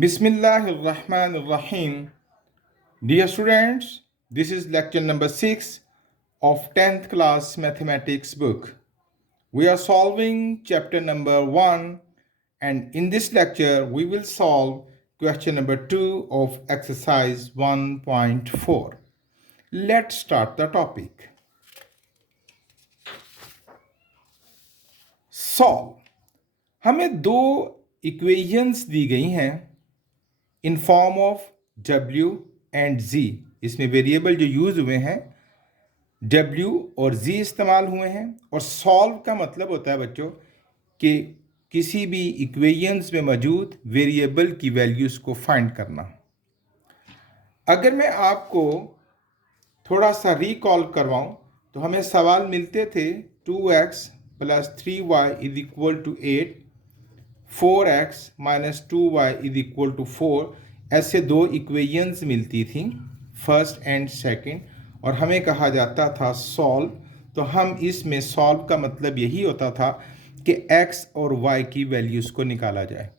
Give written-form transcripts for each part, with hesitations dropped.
Bismillahirrahmanirrahim. Dear students, this is lecture number 6 of 10th class mathematics book. We are solving chapter number 1, and in this lecture we will solve question number 2 of exercise 1.4. Let's start the topic. Solve. हमें दो equations दी गई हैं in form of W and Z. इसमें variable जो use हुए हैं W और Z इस्तेमाल हुए हैं, और सॉल्व का मतलब होता है बच्चों कि किसी भी इक्वेशंस में मौजूद वेरिएबल की वैल्यूज को फाइंड करना। अगर मैं आपको थोड़ा सा रिकॉल करवाऊं तो हमें सवाल मिलते थे 2x + 3y = 8, 4x - 2y = 4। ऐसे दो इक्वेशंस मिलती थी, फर्स्ट एंड सेकंड, और हमें कहा जाता था सॉल्व। तो हम इसमें सॉल्व का मतलब यही होता था कि x और y की वैल्यूज़ को निकाला जाए।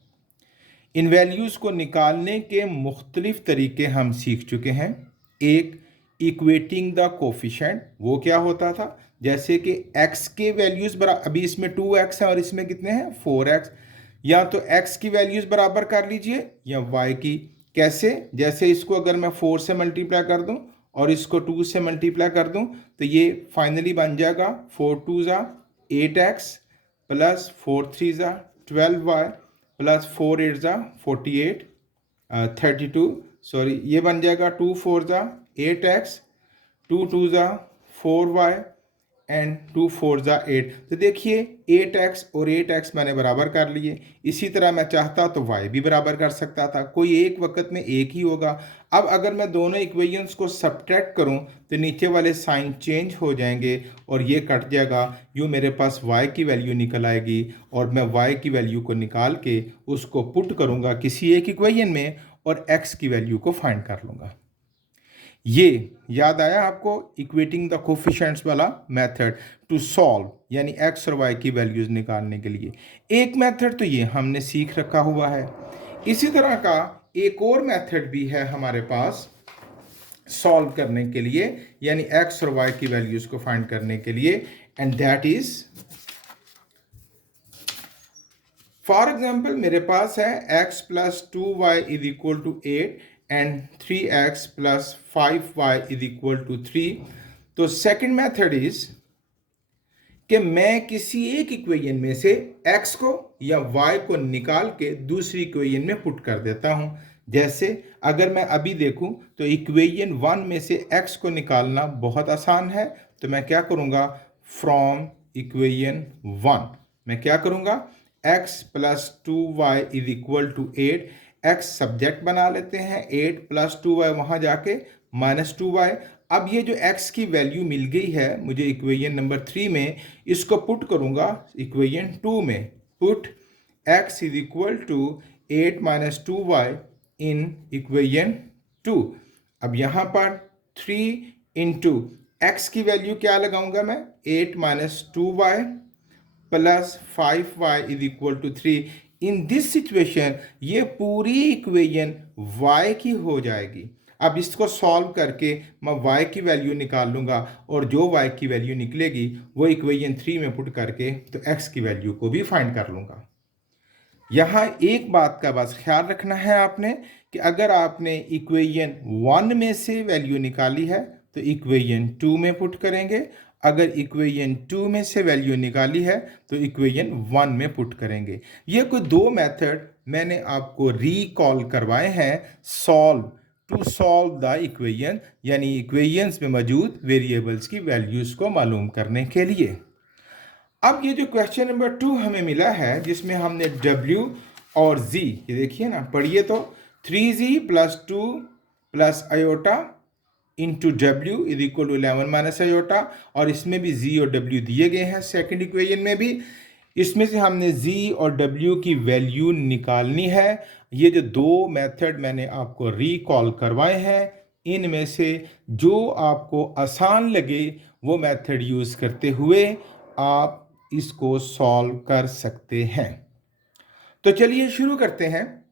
इन वैल्यूज़ को निकालने के मुख्तलिफ तरीके हम सीख चुके हैं। एक, इक्वेटिंग द कोफिशेंट, वो क्या होता था, जैसे कि x के वैल्यूज़ बराबर, अभी इसमें 2x है और इसमें कितने हैं 4x, या तो x की वैल्यूज़ बराबर कर लीजिए या y की। कैसे? जैसे इसको अगर मैं 4 से मल्टीप्लाई कर दूं और इसको 2 से मल्टीप्लाई कर दूं तो ये फाइनली बन जाएगा 4 × 2 = 8x + 4 × 3 = 12y + 4 × 8 = 48, 32, सॉरी, ये बन जाएगा 2 × 4 = 8x, 2 × 2 = 4y एंड 2 × 4 = 8। तो देखिए 8x और 8x मैंने बराबर कर लिए। इसी तरह मैं चाहता तो y भी बराबर कर सकता था, कोई एक वक्त में एक ही होगा। अब अगर मैं दोनों इक्वेशंस को सब्ट्रैक्ट करूं तो नीचे वाले साइन चेंज हो जाएंगे और ये कट जाएगा। यूँ मेरे पास y की वैल्यू निकल आएगी और मैं y की वैल्यू को निकाल के उसको पुट करूँगा किसी एक इक्वेशन में और x की वैल्यू को फाइंड कर लूँगा। ये याद आया आपको इक्वेटिंग द कोफिशिएंट्स वाला मेथड टू सॉल्व, यानी x और y की वैल्यूज निकालने के लिए। एक मेथड तो ये हमने सीख रखा हुआ है। इसी तरह का एक और मेथड भी है हमारे पास सॉल्व करने के लिए, यानी x और y की वैल्यूज को फाइंड करने के लिए, and that is, for example मेरे पास है x + 2y = 8 and 3x + 5y = 3। तो सेकंड मेथड इज कि मैं किसी एक इक्वेशन में से x को या y को निकाल के दूसरी इक्वेशन में पुट कर देता हूं। जैसे अगर मैं अभी देखूं तो इक्वेशन 1 में से x को निकालना बहुत आसान है। तो मैं क्या करूंगा, फ्रॉम इक्वेशन 1 मैं क्या करूंगा, x + 2y = 8, x सब्जेक्ट बना लेते हैं, 8 + 2y वहां जाके -2y। अब ये जो x की वैल्यू मिल गई है मुझे इक्वेशन नंबर 3 में, इसको पुट करूंगा इक्वेशन 2 में। Put x = 8 - 2y in equation 2। अब यहाँ पर 3 × x की वैल्यू क्या लगाऊंगा मैं, 8 - 2y + 5y = 3। In this situation ये पूरी इक्वेशन y की हो जाएगी। अब इसको सॉल्व करके मैं y की वैल्यू निकाल लूँगा और जो y की वैल्यू निकलेगी वो इक्वेशन 3 में पुट करके तो x की वैल्यू को भी फाइंड कर लूँगा। यहाँ एक बात का बस ख्याल रखना है आपने कि अगर आपने इक्वेशन 1 में से वैल्यू निकाली है तो इक्वेशन 2 में पुट करेंगे, अगर इक्वेशन 2 में से वैल्यू निकाली है तो इक्वेशन 1 में पुट करेंगे। ये कोई दो मेथड मैंने आपको रिकॉल करवाए हैं टू सॉल्व द इक्वेशन, यानी इक्वेशंस में मौजूद वेरिएबल्स की वैल्यूज़ को मालूम करने के लिए। अब ये जो क्वेश्चन नंबर 2 हमें मिला है जिसमें हमने W और Z, ये देखिए ना, पढ़िए तो 3Z + 2 + iota into W = 11 - iota, और इसमें भी Z और W दिए गए हैं सेकंड इक्वेशन में भी। इसमें से हमने Z और W की वैल्यू निकालनी है। ये जो दो मेथड मैंने आपको रिकॉल करवाए हैं इनमें से जो आपको आसान लगे वो मेथड यूज़ करते हुए आप इसको सॉल्व कर सकते हैं। तो चलिए शुरू करते हैं।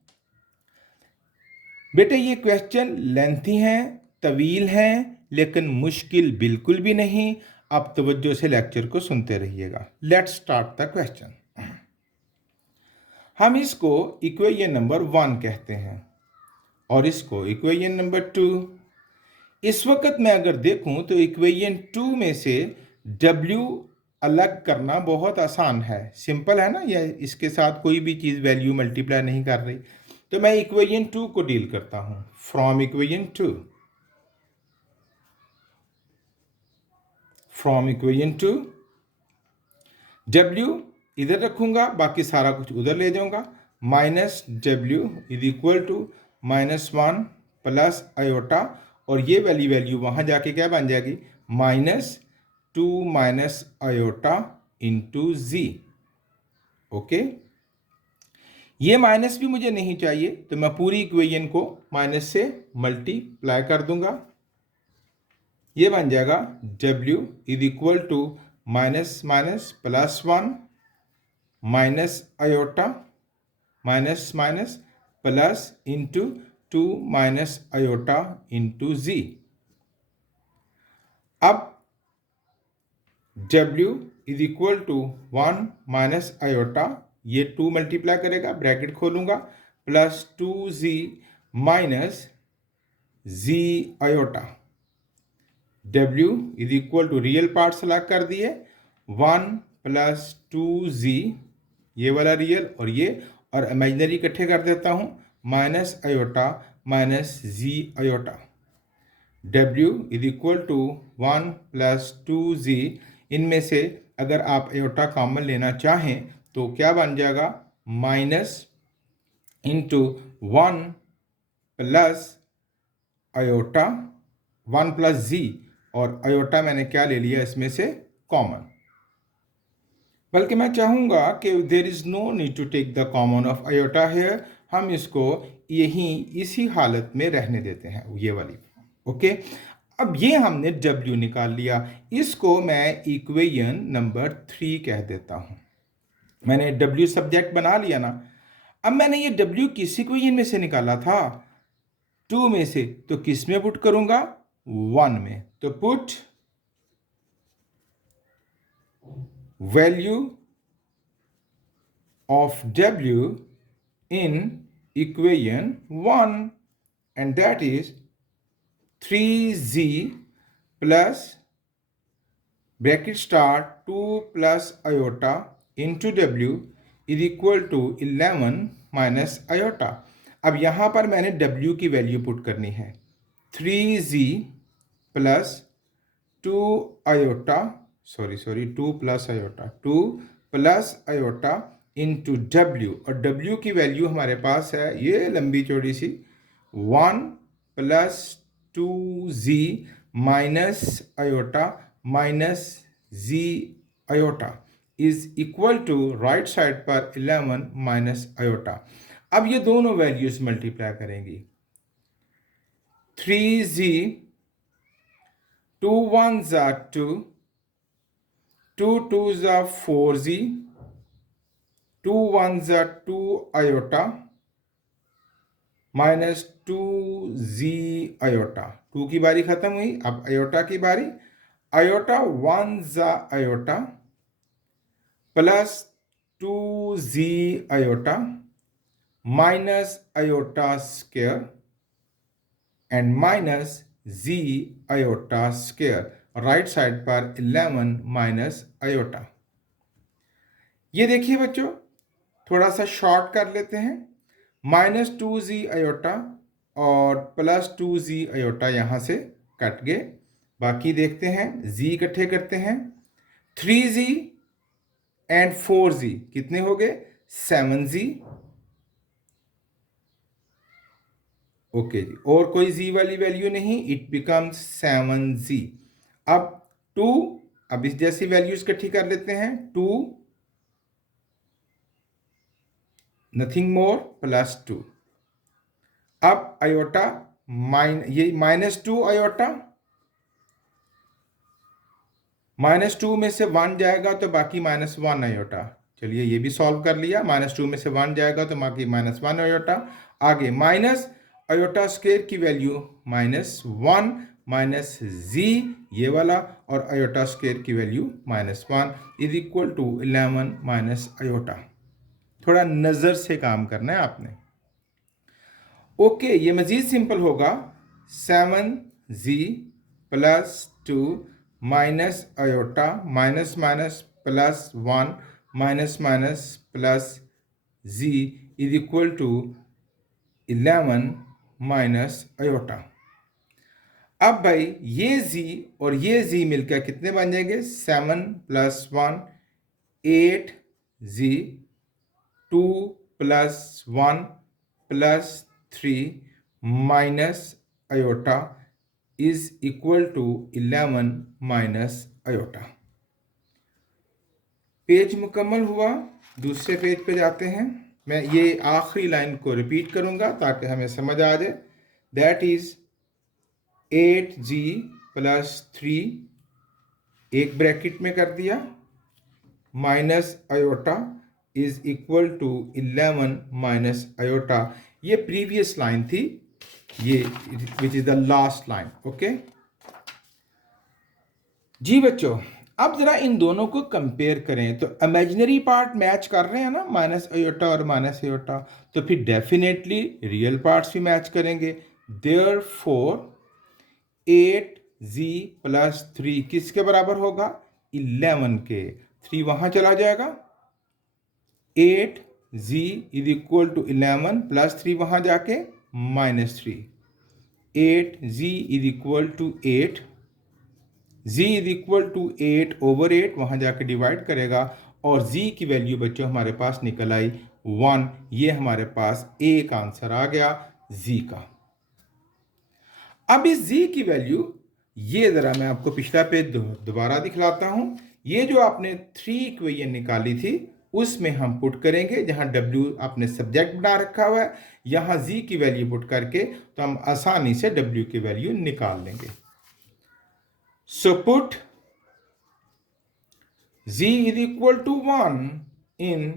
बेटे ये क्वेश्चन लेंथी हैं, तवील हैं, लेकिन मुश्किल बिल्कुल भी नहीं। आप तवज्जो से लेक्चर को सुनते रहिएगा। Let's start the question. हम इसको इक्वेशन नंबर 1 कहते हैं और इसको इक्वेशन नंबर 2। इस वक्त मैं अगर देखूं तो इक्वेशन 2 में से W अलग करना बहुत आसान है, सिंपल है ना। या इसके साथ कोई भी चीज़ वैल्यू मल्टीप्लाई नहीं कर रही, तो मैं इक्वेशन 2 को डील करता हूं। फ्रॉम इक्वेशन 2, W इधर रखूंगा, बाकी सारा कुछ उधर ले जाऊंगा। Minus W is equal to -1 plus iota, और ये वाली वैल्यू वहां जाके क्या बन जाएगी, -2 माइनस आयोटा इंटू जी। ओके, ये माइनस भी मुझे नहीं चाहिए, तो मैं पूरी इक्वेशन को माइनस से मल्टीप्लाई कर दूंगा। ये बन जाएगा W is equal to minus minus +1 minus iota minus minus plus into 2 minus iota into z. अब W is equal to 1 minus iota, ये 2 मल्टीप्लाई करेगा, ब्रैकेट खोलूंगा, plus 2z minus z iota. W is equal to real part select कर दिए, 1 plus 2z, ये वाला real और ये, और इमेजिनरी इकट्ठे कर देता हूं, minus iota minus z iota. W is equal to 1 plus 2z, इनमें से अगर आप आयोटा कॉमन लेना चाहें तो क्या बन जाएगा, minus into 1 plus iota 1 plus z, और आयोटा मैंने क्या ले लिया इसमें से कॉमन। बल्कि मैं चाहूँगा कि there is no need to take the common of iota here, हम इसको यहीं इसी हालत में रहने देते हैं, ये वाली। ओके, अब ये हमने W निकाल लिया, इसको मैं इक्वेशन नंबर 3 कह देता हूँ। मैंने W सब्जेक्ट बना लिया ना। अब मैंने ये W किस इक्वेशन में से निकाला था, 2 में से, तो किस में पुट करूँगा, 1 में। तो put value of W in equation 1, and that is 3z plus bracket start 2 plus iota into W is equal to 11 minus iota। अब यहाँ पर मैंने W की वैल्यू पुट करनी है, 3z plus 2 iota, 2 plus iota into W, और W की value हमारे पास है ये लंबी चौड़ी सी, 1 plus 2z minus iota minus z iota is equal to right side पर 11 माइनस आयोटा। अब ये दोनों वैल्यूज मल्टीप्लाई करेंगी, 3z 2 1s are 2, 2 2s are 4z, 2 1s are 2 iota minus 2z iota. 2 की बारी खत्म हुई, अब आयोटा की बारी, iota 1s are iota plus 2z iota minus iota square and minus z iota square, right side पर 11 minus iota. ये देखिए बच्चों, थोड़ा सा शॉर्ट कर लेते हैं, माइनस 2z आयोटा और प्लस 2z आयोटा यहाँ से कट गए। बाकी देखते हैं, z इकट्ठे करते हैं, 3z एंड 4z कितने हो गए, 7z। ओके जी, और कोई z वाली वैल्यू नहीं, इट बिकम्स 7z। अब 2, अब इस जैसी वैल्यूज इकट्ठी कर लेते हैं, 2 नथिंग मोर प्लस 2। अब आयोटा ये -2 आयोटा, -2 में से 1 जाएगा तो बाकी -1 आयोटा। चलिए ये भी सॉल्व कर लिया, -2 में से 1 जाएगा तो बाकी -1 आयोटा, आगे माइनस, आयोटा स्क्वायर की वैल्यू -1 माइनस जी ये वाला, और आयोटा स्क्वायर की value -1 is equal to 11 minus iota. थोड़ा नज़र से काम करना है आपने। ओके, ये मज़ीद सिंपल होगा। 7g plus 2 minus iota minus minus plus 1 minus minus plus z is equal to 11 minus iota. अब भाई ये z और ये z मिलकर कितने बन जाएंगे? 7 plus 1 8z 2 plus 1 plus 3 minus iota is equal to 11 minus iota. Page मुकम्मल हुआ। दूसरे पेज पे जाते हैं। मैं ये आखिरी लाइन को रिपीट करूंगा ताकि हमें समझ आ जाए। दैट इज 8g प्लस 3 एक ब्रैकेट में कर दिया minus iota is equal to 11 minus iota. ये प्रीवियस लाइन थी, ये which is the last line. Okay जी बच्चों, अब जरा इन दोनों को कंपेयर करें तो इमेजिनरी पार्ट मैच कर रहे हैं ना, माइनस आयोटा और माइनस आयोटा, तो फिर डेफिनेटली रियल पार्ट्स भी मैच करेंगे। देयरफॉर 8g प्लस 3 किसके बराबर होगा? 11 के। 3 वहां चला जाएगा। 8g is equal to 11 plus 3 वहां जाके -3। 8g is equal to 8, z is equal to 8 over 8 वहां जाके डिवाइड करेगा, और z की वैल्यू बच्चों हमारे पास निकल आई 1। ये हमारे पास एक आंसर आ गया z का। अब इस z की वैल्यू, ये जरा मैं आपको पिछला पेज दोबारा दिखलाता हूं। ये जो आपने 3 इक्वेशन निकाली थी उसमें हम पुट करेंगे, जहां w आपने सब्जेक्ट बना रखा हुआ है, यहां z की वैल्यू पुट करके तो हम आसानी से w की वैल्यू निकाल लेंगे। So put z is equal to 1 in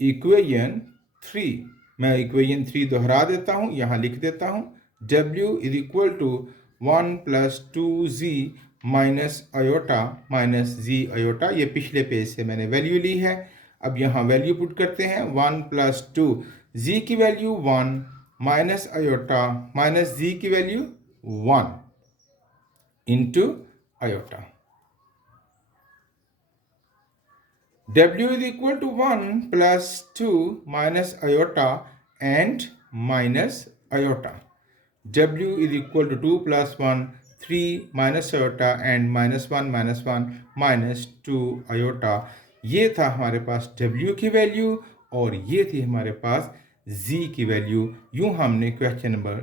equation 3। मैं इक्वेशन 3 दोहरा देता हूं, यहां लिख देता हूं। w is equal to 1 plus 2z minus iota minus z iota. ये पिछले पेज से मैंने वैल्यू ली है। अब यहाँ वैल्यू पुट करते हैं। 1 प्लस 2, z की value 1 minus iota minus z की value 1 into iota. w is equal to 1 plus 2 minus iota and minus iota. w is equal to 2 plus 1, 3 minus iota and minus 1 minus 2 iota. ये था हमारे पास w की value और ये थी हमारे पास z की वैल्यू। यूं हमने क्वेश्चन नंबर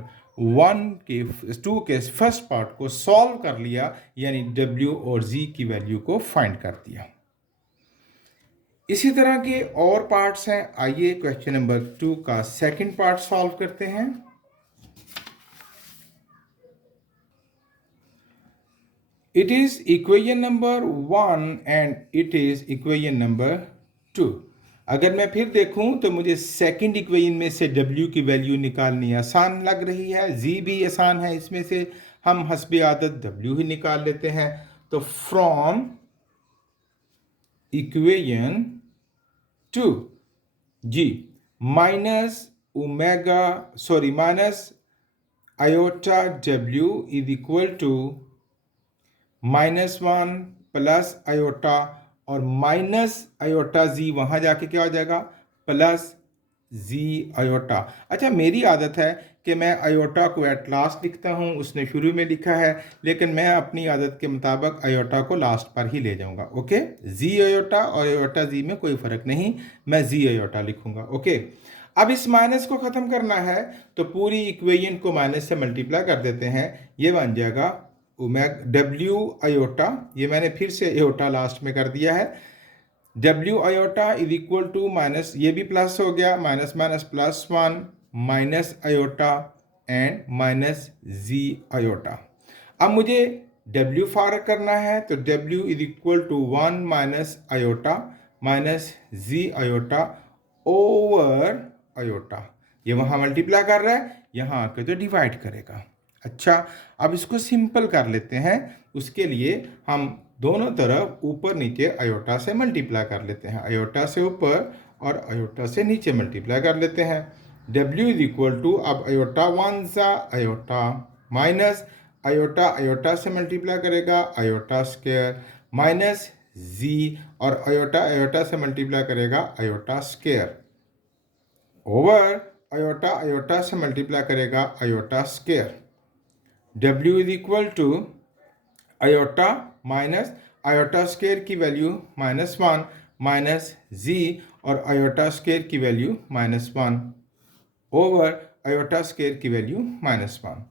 2 के फर्स्ट पार्ट को सॉल्व कर लिया, यानी w और z की वैल्यू को फाइंड कर दिया। इसी तरह के और पार्ट्स हैं। आइए क्वेश्चन नंबर 2 का सेकंड पार्ट सॉल्व करते हैं। It is equation number 1 and it is equation number 2। अगर मैं फिर देखूं तो मुझे सेकंड इक्वेशन में से w की वैल्यू निकालनी आसान लग रही है, z भी आसान है, इसमें से हम हस्बे आदत w ही निकाल लेते हैं। तो from equation 2 z minus iota w is equal to -1 plus iota और माइनस आयोटा z वहां जाके क्या हो जाएगा? Plus z iota. अच्छा, मेरी आदत है कि मैं आयोटा को एट लास्ट लिखता हूं, उसने शुरू में लिखा है, लेकिन मैं अपनी आदत के मुताबिक आयोटा को लास्ट पर ही ले जाऊंगा। ओके, z आयोटा और आयोटा z में कोई फर्क नहीं, मैं z आयोटा लिखूंगा। ओके, अब इस माइनस को खत्म करना है तो पूरी इक्वेशन को माइनस से मल्टीप्लाई कर देते हैं। ये बन जाएगा w आयोटा, ये मैंने फिर से आयोटा लास्ट में कर दिया है। w iota is equal to minus, ये भी प्लस हो गया, minus minus plus 1 minus iota and minus z iota. अब मुझे w फारग करना है तो w is equal to 1 minus iota minus z iota over iota. ये वहां मल्टीप्लाई कर रहा है, यहाँ आके तो डिवाइड करेगा। अच्छा, अब इसको सिंपल कर लेते हैं। उसके लिए हम दोनों तरफ ऊपर नीचे आयोटा से मल्टीप्लाई कर लेते हैं। आयोटा से ऊपर और आयोटा से नीचे मल्टीप्लाई कर लेते हैं। W इज इक्वल टू, अब आयोटा वन सा आयोटा माइनस आयोटा आयोटा से मल्टीप्लाई करेगा आयोटा स्क्वायर माइनस जी, और आयोटा आयोटा से मल्टीप्लाई करेगा iota square over iota iota से मल्टीप्लाई करेगा iota square. W is equal to iota minus iota square की वैल्यू -1 माइनस जी, और iota square की वैल्यू -1 ओवर आयोटा स्क्वायर की value -1।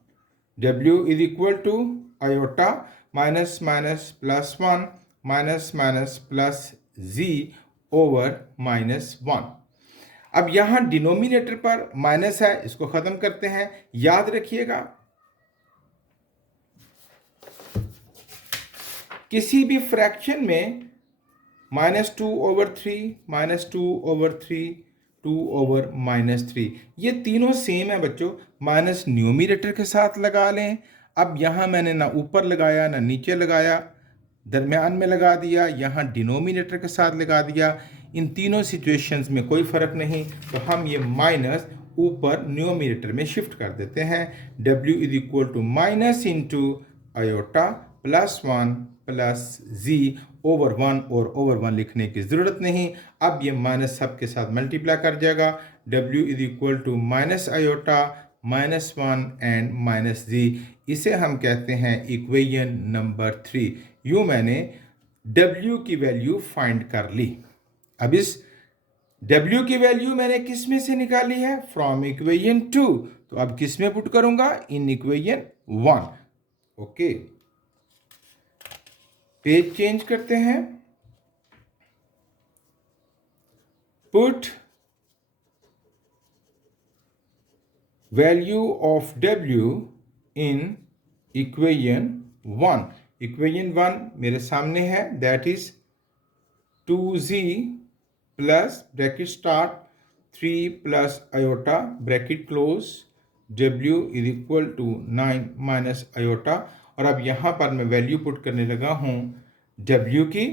W is equal to iota minus minus +1 minus minus plus z over -1। अब यहाँ denominator पर minus है, इसको खत्म करते हैं। याद रखिएगा, किसी भी फ्रैक्शन में -2/3 -2/3 2/-3 ये तीनों सेम है बच्चों। माइनस न्यूमिनेटर के साथ लगा लें। अब यहाँ मैंने ना ऊपर लगाया ना नीचे लगाया, दरमियान में लगा दिया, यहाँ डिनोमिनेटर के साथ लगा दिया। इन तीनों सिचुएशंस में कोई फ़र्क नहीं, तो हम ये माइनस ऊपर न्यूमिनेटर में शिफ्ट कर देते हैं। W is equal to minus into iota +1 plus z over 1, और ओवर 1 लिखने की ज़रूरत नहीं। अब ये माइनस सब के साथ मल्टीप्लाई कर जाएगा। W is equal to minus iota -1 and minus G. इसे हम कहते हैं इक्वेशन नंबर 3। यूँ मैंने W की वैल्यू फाइंड कर ली। अब इस W की वैल्यू मैंने किस में से निकाली है? From equation 2। तो अब किस में पुट करूंगा? In equation 1। Okay, page change करते हैं। Put value of W in equation 1। Equation 1 मेरे सामने है, that is 2z plus bracket start 3 plus iota bracket close W is equal to 9 minus iota. और अब यहाँ पर मैं वैल्यू पुट करने लगा हूँ W की।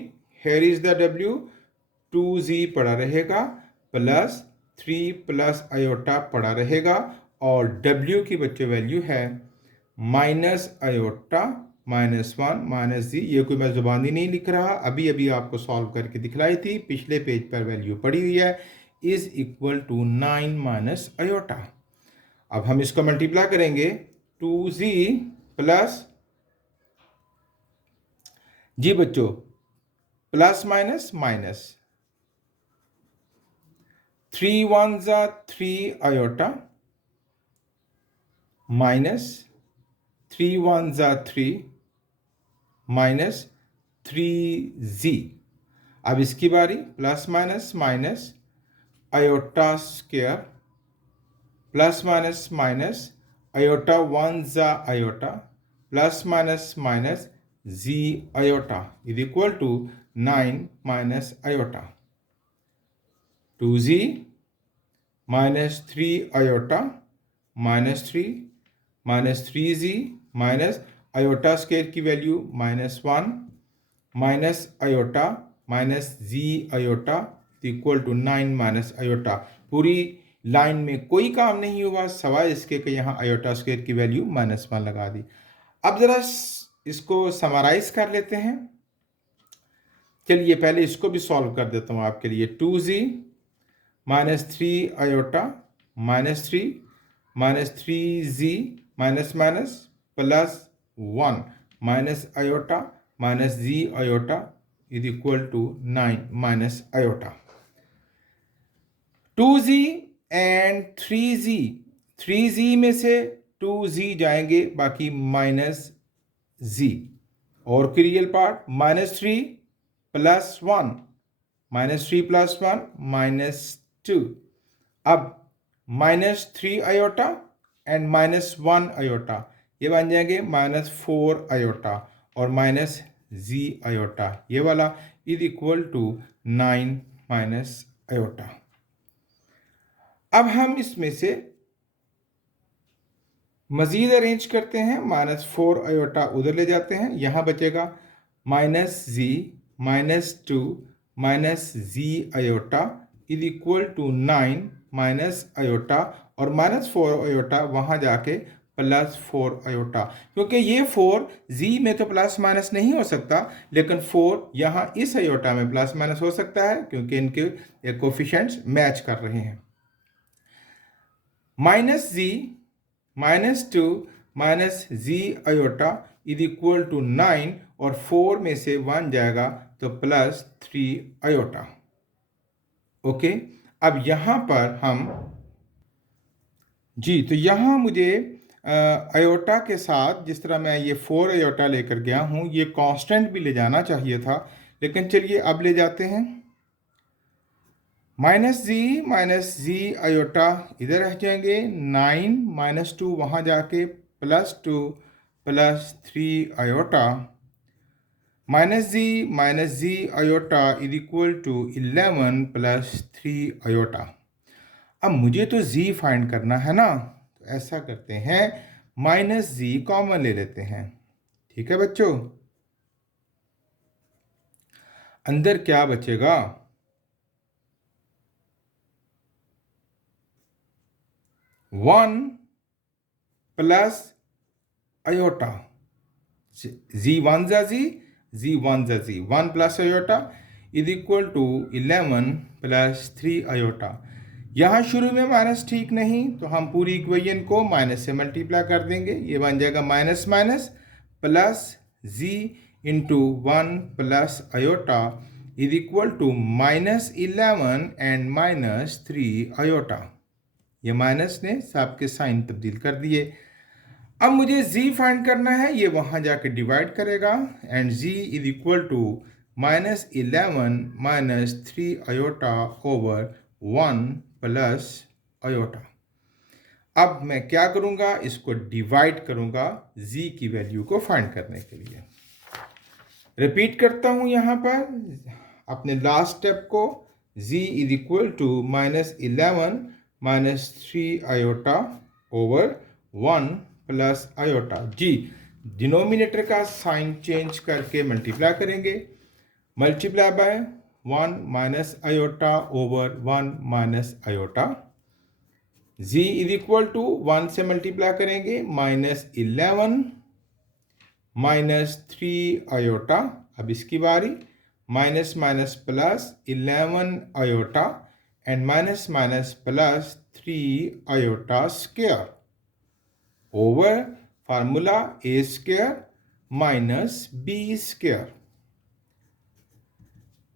Here is the W, 2z पड़ा रहेगा प्लस 3 प्लस आयोटा पड़ा रहेगा, और W की बच्चे वैल्यू है माइनस आयोटा -1 माइनस जी। ये कोई मैं जुबानी नहीं लिख रहा, अभी अभी आपको सॉल्व करके दिखलाई थी, पिछले पेज पर वैल्यू पड़ी हुई है। Is equal to 9 minus iota. अब हम इसको मल्टीप्लाई करेंगे, 2z प्लस जी बच्चों plus minus minus 3 1 3 iota minus 3 1 3 minus 3z। अब इसकी बारी, plus minus minus iota square plus minus minus iota 1 iota plus minus minus z iota is equal to 9 minus iota. 2z minus 3 iota -3 minus 3z minus iota square की value -1 minus iota minus z iota equal to 9 minus iota. पूरी line में कोई काम नहीं हुआ, सवाए इसके कि यहाँ आयोटा स्क्वायर की वैल्यू -1 लगा दी। अब ज़रा इसको समराइज कर लेते हैं। चलिए पहले इसको भी सॉल्व कर देता हूँ आपके लिए। 2z -3 iota -3 -3z minus minus +1 minus iota minus z iota is equal to 9 minus iota. 2z and 3z, 3z में से 2z जाएंगे, बाकी -z, और फिर रियल पार्ट -3 + 1 -3 + 1 -2। अब -3 आयोटा एंड -1 आयोटा, ये बन जाएंगे -4 आयोटा और -z आयोटा, ये वाला इज इक्वल टू 9 आयोटा। अब हम इसमें से मज़ीद अरेंज करते हैं, -4 आयोटा उधर ले जाते हैं, यहाँ बचेगा -z -2 -z iota is equal to 9 minus iota, और -4 आयोटा वहाँ जाके +4 आयोटा, क्योंकि ये 4 z में तो प्लस माइनस नहीं हो सकता, लेकिन 4 यहाँ इस आयोटा में प्लस माइनस हो सकता है, क्योंकि इनके कोफिशिएंट्स मैच कर रहे हैं। -z -2 -z iota is equal to 9, और 4 में से 1 जाएगा तो +3 आयोटा। ओके, अब यहाँ पर हम जी, तो यहाँ मुझे आयोटा के साथ, जिस तरह मैं ये 4 आयोटा लेकर गया हूँ, ये कांस्टेंट भी ले जाना चाहिए था, लेकिन चलिए अब ले जाते हैं। -z आयोटा इधर रह जाएंगे, 9 -2 वहाँ जाके +2 +3 iota, -z iota is equal to 11 +3 iota. अब मुझे तो z फाइंड करना है ना, तो ऐसा करते हैं, -z कॉमन ले लेते हैं। ठीक है बच्चों, अंदर क्या बचेगा? One plus iota, z one जा z वन जा z, 1 plus iota is equal to 11 +3 iota. यहाँ शुरू में माइनस ठीक नहीं, तो हम पूरी इक्वेशन को माइनस से मल्टीप्लाई कर देंगे, ये बन जाएगा minus minus plus z into 1 plus iota is equal to -11 and -3 iota. ये माइनस ने सबके साइन तब्दील कर दिए। अब मुझे z फाइंड करना है, ये वहाँ जाके डिवाइड करेगा, and z is equal to -11 -3 iota over 1 plus iota. अब मैं क्या करूंगा, इसको डिवाइड करूंगा z की वैल्यू को फाइंड करने के लिए। रिपीट करता हूं यहां पर अपने लास्ट स्टेप को, z is equal to -11 -3 iota over 1 plus iota. जी, डिनोमिनेटर का साइन चेंज करके मल्टीप्लाई करेंगे, multiply by 1 minus iota over 1 minus iota. z is equal to 1 से मल्टीप्लाई करेंगे, -11 -3 आयोटा। अब इसकी बारी, minus minus plus 11 iota and minus minus plus 3 iota square over formula a square minus b square.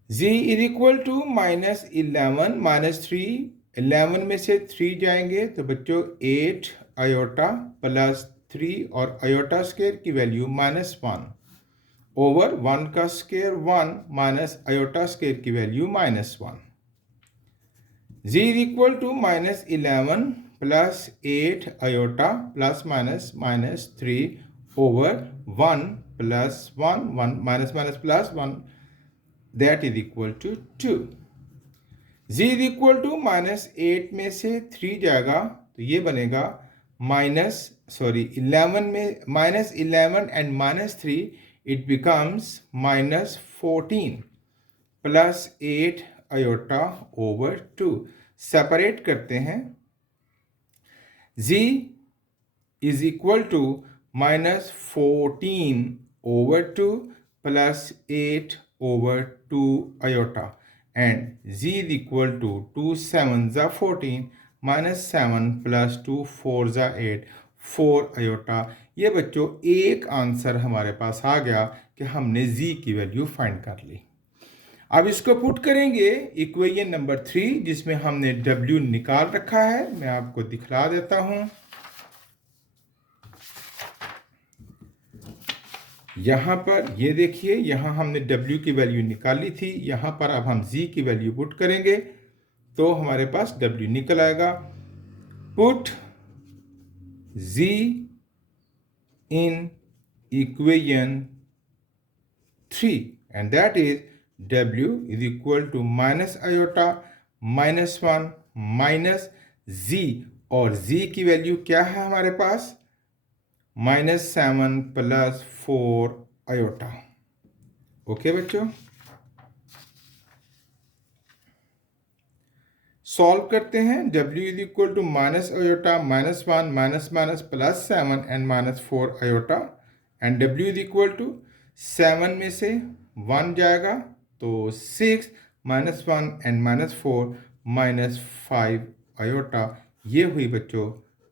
z is equal to -11 -3, 11 में से 3 जाएंगे तो बच्चों 8 आयोटा प्लस 3, और आयोटा स्क्वायर की वैल्यू -1 ओवर 1 का स्क्वायर 1 माइनस आयोटा स्क्वायर की value -1। z is equal to -11 plus 8 iota plus minus -3 over 1 plus 1 1 minus minus plus 1, that is equal to 2। z is equal to -8 में से 3 जाएगा तो ये बनेगा 11 में -11 and -3 it becomes -14 plus 8 iota over 2। Separate करते हैं, z is equal to -14 over 2 plus 8 over 2 iota, and z is equal to 2 7 जा 14 minus 7 plus 2 4 जा 8 4 iota। ये बच्चों एक आंसर हमारे पास आ गया कि हमने z की वैल्यू फाइंड कर ली। अब इसको पुट करेंगे इक्वेशन नंबर 3, जिसमें हमने w निकाल रखा है, मैं आपको दिखला देता हूं। यहाँ पर ये देखिए, यहाँ हमने w की वैल्यू निकाली थी, यहाँ पर अब हम z की वैल्यू पुट करेंगे तो हमारे पास w निकल आएगा। Put z in equation 3 and that is w is equal to minus iota -1 minus z, और z की वैल्यू क्या है हमारे पास -7 + 4 आयोटा। ओके बच्चों, सॉल्व करते हैं। W is equal to minus iota -1 minus +7 and -4 iota, and W is equal to 7 में से 1 जाएगा तो 6 -1 एंड -4 -5 आयोटा। ये हुई बच्चों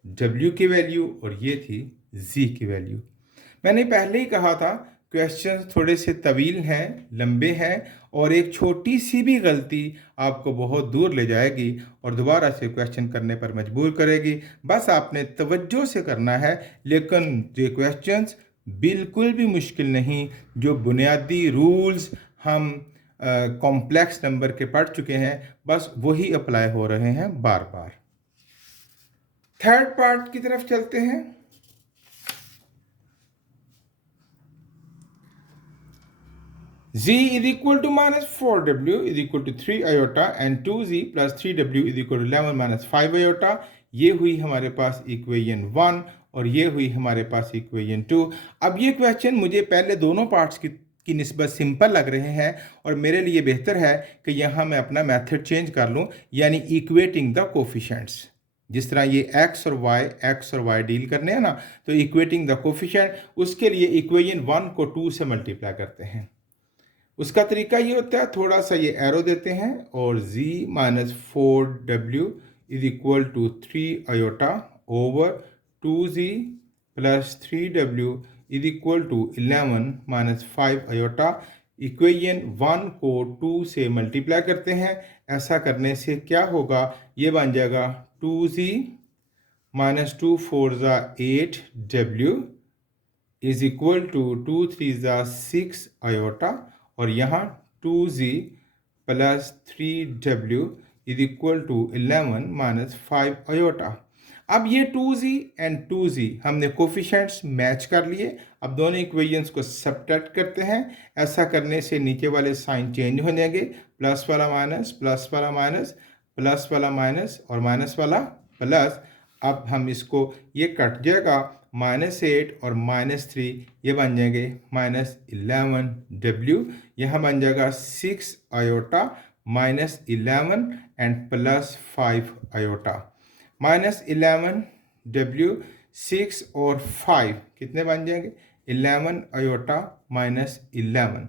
W की वैल्यू और ये थी Z की वैल्यू। मैंने पहले ही कहा था क्वेश्चन थोड़े से तवील हैं, लंबे हैं, और एक छोटी सी भी गलती आपको बहुत दूर ले जाएगी और दोबारा से क्वेश्चन करने पर मजबूर करेगी। बस आपने तवज्जो से करना है, लेकिन ये क्वेश्चंस बिल्कुल भी मुश्किल नहीं। जो बुनियादी रूल्स हम कॉम्प्लेक्स नंबर के पढ़ चुके हैं, बस वही अप्लाई हो रहे हैं बार बार। थर्ड पार्ट की तरफ चलते हैं। Z is equal to -4W is equal to 3 iota and 2Z plus 3W is equal to 11 minus 5 iota। ये हुई हमारे पास इक्वेशन 1 और ये हुई हमारे पास इक्वेशन 2। अब ये क्वेश्चन मुझे पहले दोनों पार्ट्स की निस्बत सिंपल लग रहे हैं और मेरे लिए बेहतर है कि यहाँ मैं अपना मेथड चेंज कर लूँ, यानी इक्वेटिंग द कोफिशेंट्स। जिस तरह ये x और y डील करने हैं ना, तो इक्वेटिंग द कोफिशेंट, उसके लिए इक्वेशन 1 को 2 से मल्टीप्लाई करते हैं। उसका तरीका ये होता है, थोड़ा सा ये एरो देते हैं और z -4W is equal to 3 iota over 2z plus 3W is equal to 11 - 5 iota. Equation 1 को 2 से मल्टीप्लाई करते हैं। ऐसा करने से क्या होगा, ये बन जाएगा 2z -2 4 8W is equal to 2 3 6 iota, और यहाँ 2z plus 3W is equal to 11 - 5 iota. अब ये 2z एंड 2z हमने कोफिशेंट्स मैच कर लिए। अब दोनों इक्वेशंस को सब्ट्रैक्ट करते हैं। ऐसा करने से नीचे वाले साइन चेंज हो जाएंगे, प्लस वाला माइनस, प्लस वाला माइनस, प्लस वाला माइनस और माइनस वाला प्लस। अब हम इसको, ये कट जाएगा, -8 और -3 ये बन जाएंगे -11W। यहाँ बन जाएगा 6 iota -11 and plus 5 iota. -11W 6 और 5 कितने बन जाएंगे, 11 आयोटा -11।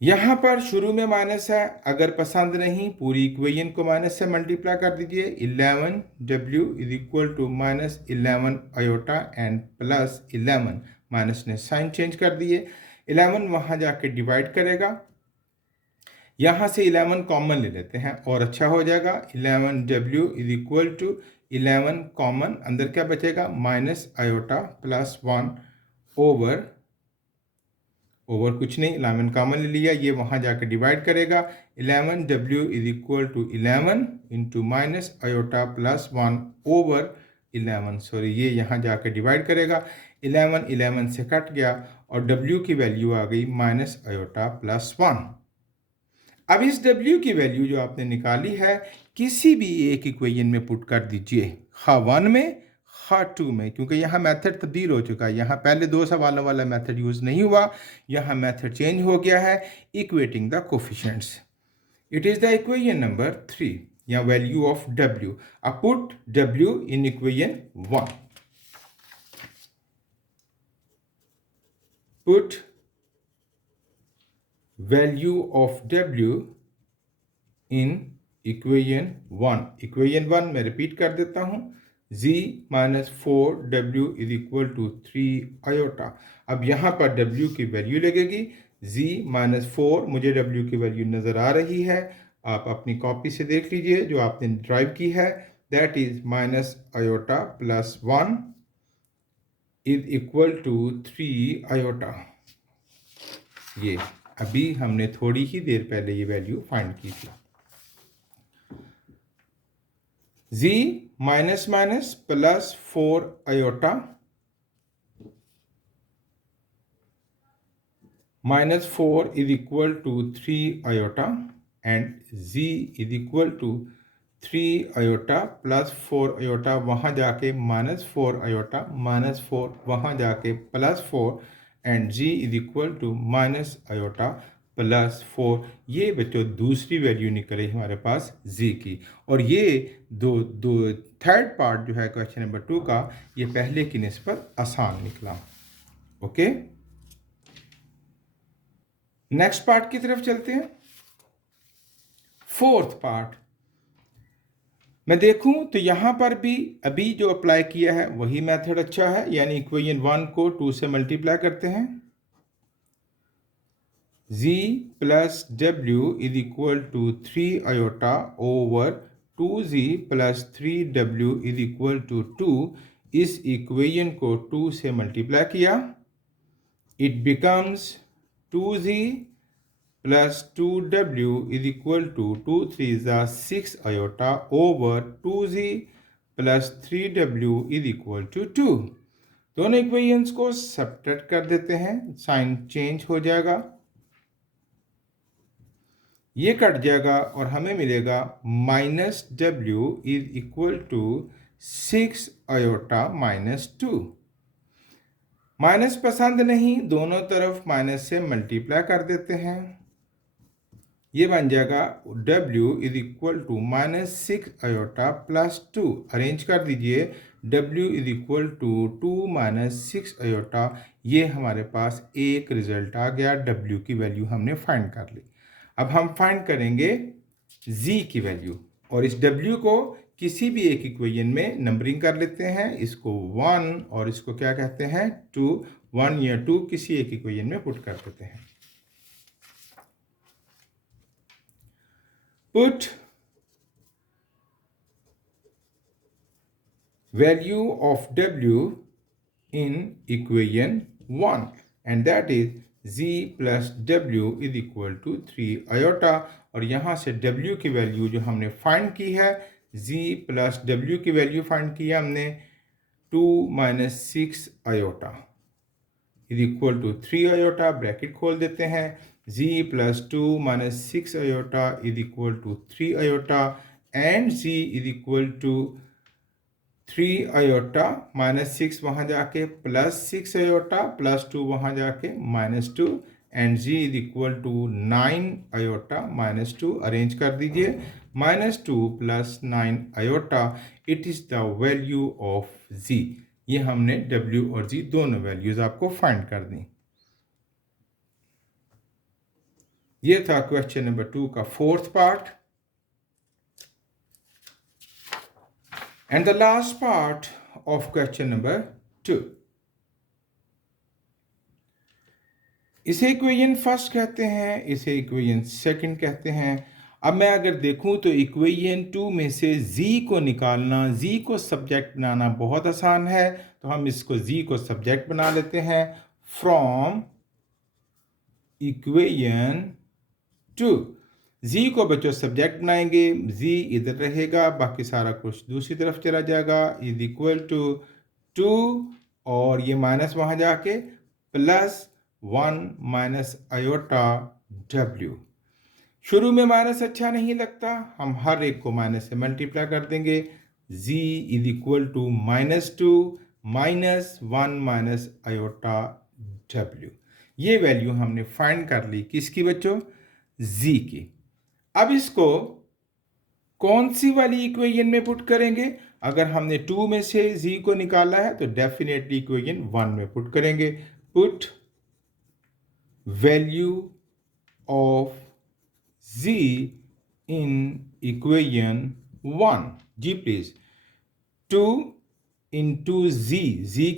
यहाँ पर शुरू में माइनस है, अगर पसंद नहीं पूरी इक्वेशन को माइनस से मल्टीप्लाई कर दीजिए। 11W is equal to -11 iota and plus 11, minus ने साइन चेंज कर दिए। 11 वहाँ जाके डिवाइड करेगा, यहाँ से 11 कॉमन ले लेते हैं और अच्छा हो जाएगा। 11W is equal to 11 common, अंदर क्या बचेगा, माइनस आयोटा प्लस 1 ओवर कुछ नहीं, 11 कॉमन ले लिया, ये वहाँ जाकर डिवाइड करेगा। 11W is equal to 11 into minus iota plus 1 over 11, sorry ये यहाँ जाकर डिवाइड करेगा। 11 से कट गया और W की वैल्यू आ गई माइनस आयोटा प्लस 1। अब इस W की वैल्यू जो आपने निकाली है, किसी भी एक इक्वेशन में पुट कर दीजिए, खा 1 में खा 2 में, क्योंकि यहाँ मेथड तब्दील हो चुका है। यहाँ पहले 2 सवालों वाला मेथड यूज़ नहीं हुआ, यहाँ मेथड चेंज हो गया है, equating the coefficients. It is the equation number 3 या वैल्यू ऑफ W। अब put W in equation 1। Put value of W in equation 1। Equation 1 मैं रिपीट कर देता हूँ, z -4W is equal to 3 iota. अब यहाँ पर W की वैल्यू लगेगी, z -4, मुझे W की वैल्यू नज़र आ रही है, आप अपनी कॉपी से देख लीजिए जो आपने ड्राइव की है, that is minus iota plus 1 is equal to 3 iota. ये अभी हमने थोड़ी ही देर पहले ये वैल्यू फाइंड की थी। z minus minus plus 4 iota -4 is equal to 3 iota and z is equal to 3 iota plus 4 iota वहाँ जाके -4 आयोटा -4 वहाँ जाके +4 and g is equal to minus iota +4। ये बच्चों दूसरी वैल्यू निकले हमारे पास z की। और ये दो दो थर्ड पार्ट जो है क्वेश्चन नंबर 2 का, ये पहले की निस्बत आसान निकला। ओके, नेक्स्ट पार्ट की तरफ चलते हैं। फोर्थ पार्ट मैं देखूं तो यहां पर भी अभी जो अप्लाई किया है वही मेथड अच्छा है, यानी इक्वेशन 1 को 2 से मल्टीप्लाई करते हैं। z plus w is equal to 3 iota over 2z plus 3w is equal to 2। इस इक्वेशन को 2 से मल्टीप्लाई किया, it becomes 2z plus 2w is equal to 2 3 is 6 iota over 2z plus 3w is equal to 2। दोनों equations को subtract कर देते हैं, sign change हो जाएगा, ये कट जाएगा और हमें मिलेगा -w is equal to 6 iota -2। Minus पसंद नहीं, दोनों तरफ माइनस से मल्टीप्लाई कर देते हैं, ये बन जाएगा w is equal to -6 iota +2। Arrange कर दीजिए, w is equal to 2 -6 iota. ये हमारे पास एक रिजल्ट आ गया, w की वैल्यू हमने फाइंड कर ली। अब हम फाइंड करेंगे z की वैल्यू, और इस w को किसी भी एक इक्वेशन में नंबरिंग कर लेते हैं। इसको 1 और इसको क्या कहते हैं 2, 1 या 2 किसी एक इक्वेशन में पुट कर देते हैं। Put value of w in equation 1 and that is z plus w is equal to 3 iota। और यहाँ से w की वैल्यू जो हमने फाइंड की है, z plus w की वैल्यू फाइंड की है हमने 2 - 6 iota is equal to 3 iota, bracket खोल देते हैं, z plus 2 - 6 iota is equal to 3 iota and z is equal to 3 iota -6 वहाँ जाके +6 iota +2 वहाँ जाके -2 and z is equal to 9 iota -2। Arrange कर दीजिए, -2 + 9 iota, it is the value of z। ये हमने w और z दोनों वैल्यूज आपको फाइंड कर दी। ये था क्वेश्चन नंबर 2 का fourth part. And the last part of question number 2, इसे इक्वेशन फर्स्ट कहते हैं, इसे इक्वेशन सेकंड कहते हैं। अब मैं अगर देखूं तो इक्वेशन 2 में से z को निकालना, z को सब्जेक्ट बनाना बहुत आसान है, तो हम इसको z को सब्जेक्ट बना लेते हैं। फ्रॉम इक्वेशन 2 z को बच्चों सब्जेक्ट बनाएंगे, z इधर रहेगा, बाकी सारा कुछ दूसरी तरफ चला जाएगा, इज इक्वल टू 2 और ये माइनस वहाँ जाके +1 - आयोटा w। शुरू में माइनस अच्छा नहीं लगता, हम हर एक को माइनस से मल्टीप्लाई कर देंगे, z is equal to -2 -1 - iota w। ये वैल्यू हमने फाइंड कर ली, किसकी बच्चों, z की। अब इसको कौन सी वाली इक्वेशन में पुट करेंगे, अगर हमने 2 में से z को निकाला है तो डेफिनेटली इक्वेशन 1 में पुट करेंगे। Put value of z in equation 1, जी प्लीज, 2 इंटू z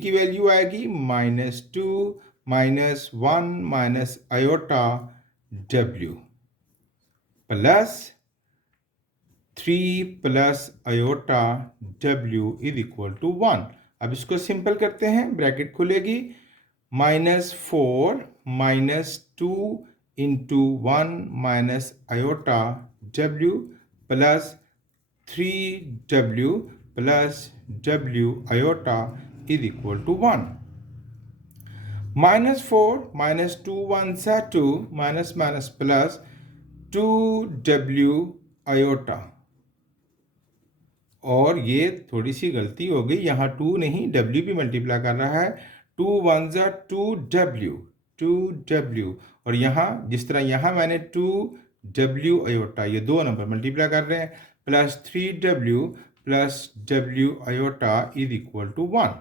की वैल्यू आएगी -2 -1 - iota w plus 3 plus iota w is equal to 1। अब इसको सिंपल करते हैं, ब्रैकेट खुलेगी, -4 -2 into 1 - iota w plus 3w plus w iota is equal to 1। -4 - 2 1 2 plus 2w iota और ये थोड़ी सी गलती हो गई, यहाँ 2 नहीं W भी मल्टीप्लाई कर रहा है। 2 1 ज़ा 2W, और यहाँ जिस तरह यहाँ मैंने 2W आयोटा, ये दो नंबर मल्टीप्लाई कर रहे हैं, plus 3W plus W iota is equal to 1।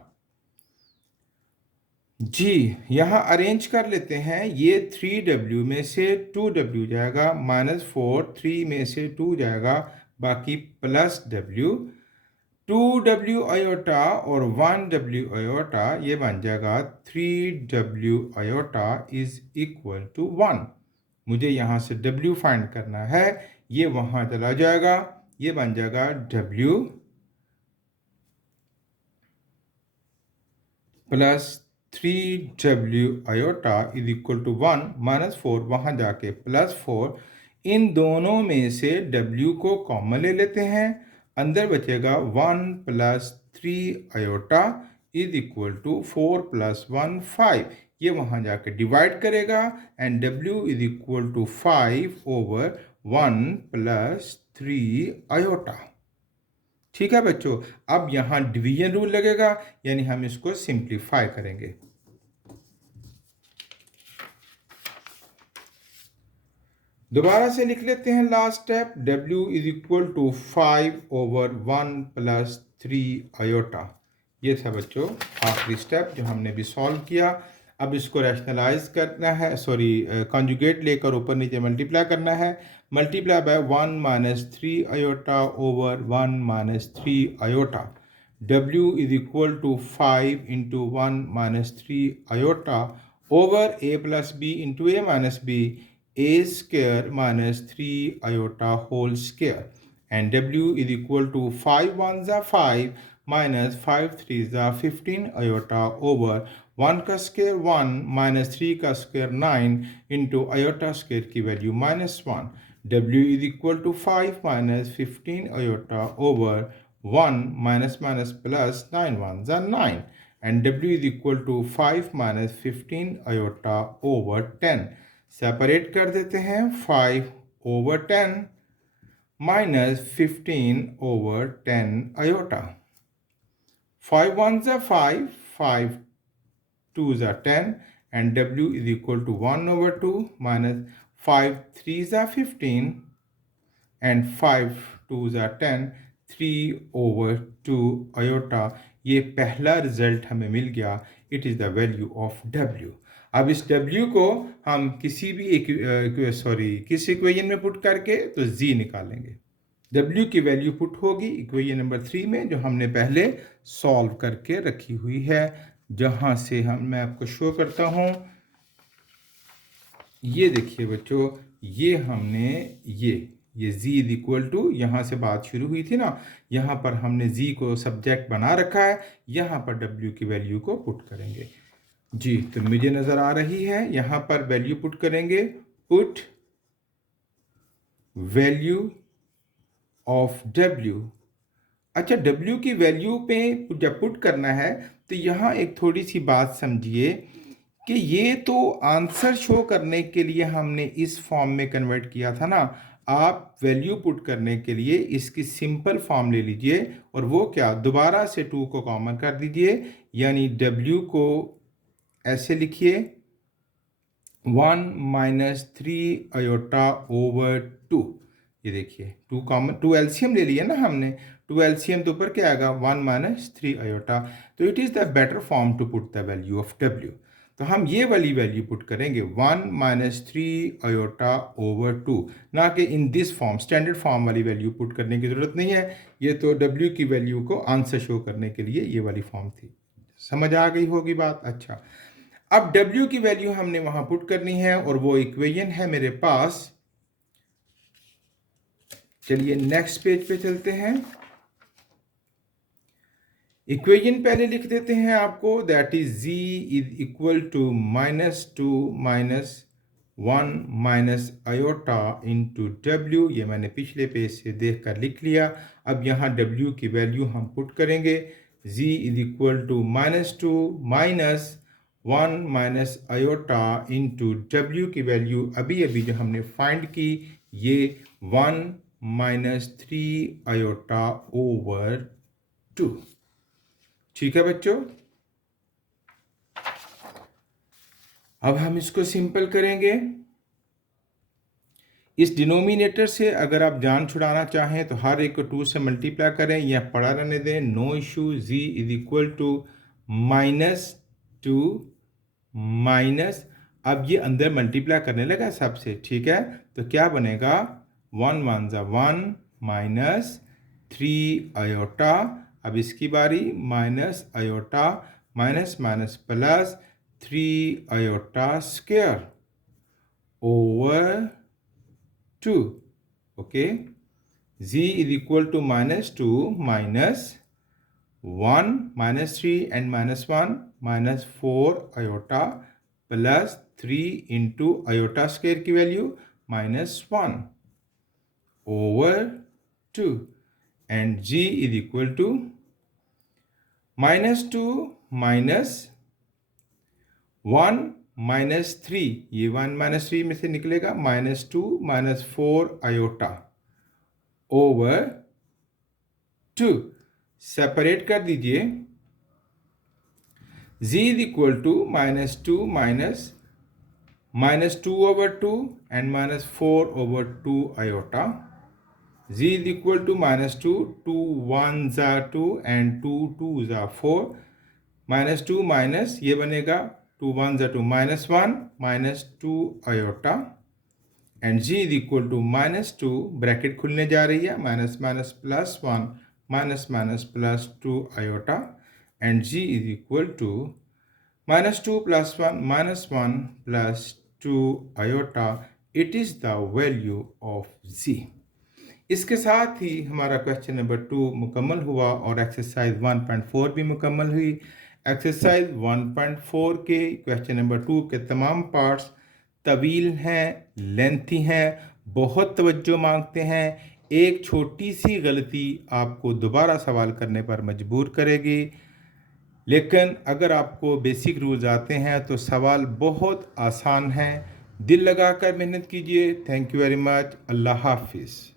जी, यहाँ अरेंज कर लेते हैं। ये 3W में से 2W जाएगा, -4, 3 में से 2 जाएगा, बाकी प्लस W, 2W आयोटा और 1W आयोटा, ये बन जाएगा 3W iota is equal to 1। मुझे यहाँ से W फाइंड करना है, ये वहाँ चला जाएगा, ये बन जाएगा W plus 3W iota is equal to 1, -4 वहाँ जाके +4। इन दोनों में से W को कॉमन ले लेते हैं, अंदर बचेगा 1 plus 3 iota is equal to 4 plus 1 5। ये वहाँ जाके डिवाइड करेगा and W is equal to 5 over 1 plus 3 iota. ठीक है बच्चों, अब यहाँ डिवीजन रूल लगेगा, यानी हम इसको सिंप्लीफाई करेंगे। दोबारा से लिख लेते हैं last step, W is equal to 5 over 1 plus 3 iota. ये था बच्चों आखिरी स्टेप जो हमने भी सॉल्व किया। अब इसको रैशनलाइज करना है, सॉरी कॉन्जुगेट लेकर ऊपर नीचे मल्टीप्लाई करना है। Multiply by 1 minus 3 iota over 1 minus 3 iota. W is equal to 5 into 1 minus 3 iota over A plus b into A minus b, A square minus 3 iota whole square, and W is equal to 5 1s are 5 minus 5 3s are 15 iota over 1 का square 1 minus 3 का square 9 into iota square की value -1। W is equal to 5 minus 15 iota over 1 minus minus plus 9 1s are 9, and W is equal to 5 minus 15 iota over 10। Separate कर देते हैं, 5 over 10 minus 15 over 10 iota. 5 1s are 5, 5 2s are 10, and W is equal to 1 over 2 minus 5 3s are 15 and 5 2s are 10, 3 over 2 iota. ये पहला result हमें मिल गया, it is the value of W। अब इस W को हम किसी भी किस इक्वेशन में पुट करके तो Z निकालेंगे। W की वैल्यू पुट होगी इक्वेशन नंबर 3 में, जो हमने पहले सॉल्व करके रखी हुई है, जहां से मैं आपको शो करता हूं। ये देखिए बच्चों, ये हमने ये Z इज इक्वल टू, यहाँ से बात शुरू हुई थी ना, यहाँ पर हमने Z को सब्जेक्ट बना रखा है, यहाँ पर W की वैल्यू को पुट करेंगे। जी, तो मुझे नज़र आ रही है, यहाँ पर वैल्यू पुट करेंगे, पुट वैल्यू ऑफ W। अच्छा, W की वैल्यू पे जब पुट करना है तो यहाँ एक थोड़ी सी बात समझिए कि ये तो आंसर शो करने के लिए हमने इस फॉर्म में कन्वर्ट किया था ना। आप वैल्यू पुट करने के लिए इसकी सिंपल फॉर्म ले लीजिए, और वो क्या, दोबारा से 2 को कॉमन कर दीजिए, यानी W को ऐसे लिखिए 1 माइनस 3 आयोटा ओवर 2। ये देखिए 2 कॉमन, 2 एलसीएम ले लिया ना हमने, 2 एलसीएम तो ऊपर क्या आएगा 1 माइनस 3 आयोटा। तो it is the better form to put the value of W। तो हम ये वाली वैल्यू पुट करेंगे 1 माइनस 3 आयोटा ओवर 2, ना कि in this form, standard form वाली वैल्यू पुट करने की ज़रूरत नहीं है। ये तो W की वैल्यू को आंसर शो करने के लिए ये वाली फॉर्म थी। समझ आ गई होगी बात। अच्छा, अब W की वैल्यू हमने वहां पुट करनी है, और वो इक्वेशन है मेरे पास। चलिए नेक्स्ट पेज पे चलते हैं। इक्वेशन पहले लिख देते हैं आपको, that is Z is equal to -2 minus 1 minus iota into W। ये मैंने पिछले पेज से देखकर लिख लिया। अब यहाँ W की वैल्यू हम पुट करेंगे, Z is equal to -2 minus 1 minus iota into W की वैल्यू अभी अभी जो हमने फाइंड की, ये 1 माइनस 3 आयोटा ओवर 2। ठीक है बच्चों, अब हम इसको सिंपल करेंगे। इस डिनोमिनेटर से अगर आप जान छुड़ाना चाहें तो हर एक को 2 से मल्टीप्लाई करें या पढ़ा रहने दें, no issue. z is equal to -2 minus, अब ये अंदर मल्टीप्लाई करने लगा सबसे, ठीक है, तो क्या बनेगा 1 1 ज़ा 1 माइनस 3 आयोटा, अब इसकी बारी minus iota minus minus plus 3 iota square over 2, okay. z is equal to -2 minus 1 minus 3 and minus 1 minus 4 iota plus 3 into iota square की value -1 over 2 and g is equal to -2 minus 1 minus 3, ये 1 minus 3 में से निकलेगा -2 minus 4 iota over 2, separate कर दीजिए। z is equal to -2 minus 2 over 2 and -4 over 2 iota. z is equal to -2, 2 1 ज़ा 2 and 2 2 ज़ा 4, -2 minus ये बनेगा 2 1 ज़ा 2 -1 -2 iota and g is equal to -2, bracket खुलने जा रही है, minus minus plus 1 minus minus plus 2 iota and g is equal to -2 plus 1 minus 1 plus 2 iota. It is the value of z। इसके साथ ही हमारा क्वेश्चन नंबर 2 मुकम्मल हुआ और एक्सरसाइज 1.4 भी मुकम्मल हुई। एक्सरसाइज 1.4 के क्वेश्चन नंबर 2 के तमाम पार्ट्स तवील हैं, लेंथी हैं, बहुत तवज्जो मांगते हैं। एक छोटी सी गलती आपको दोबारा सवाल करने पर मजबूर करेगी, लेकिन अगर आपको बेसिक रूल्स आते हैं तो सवाल बहुत आसान हैं। दिल लगाकर मेहनत कीजिए। Thank you very much. Allah हाफिज़।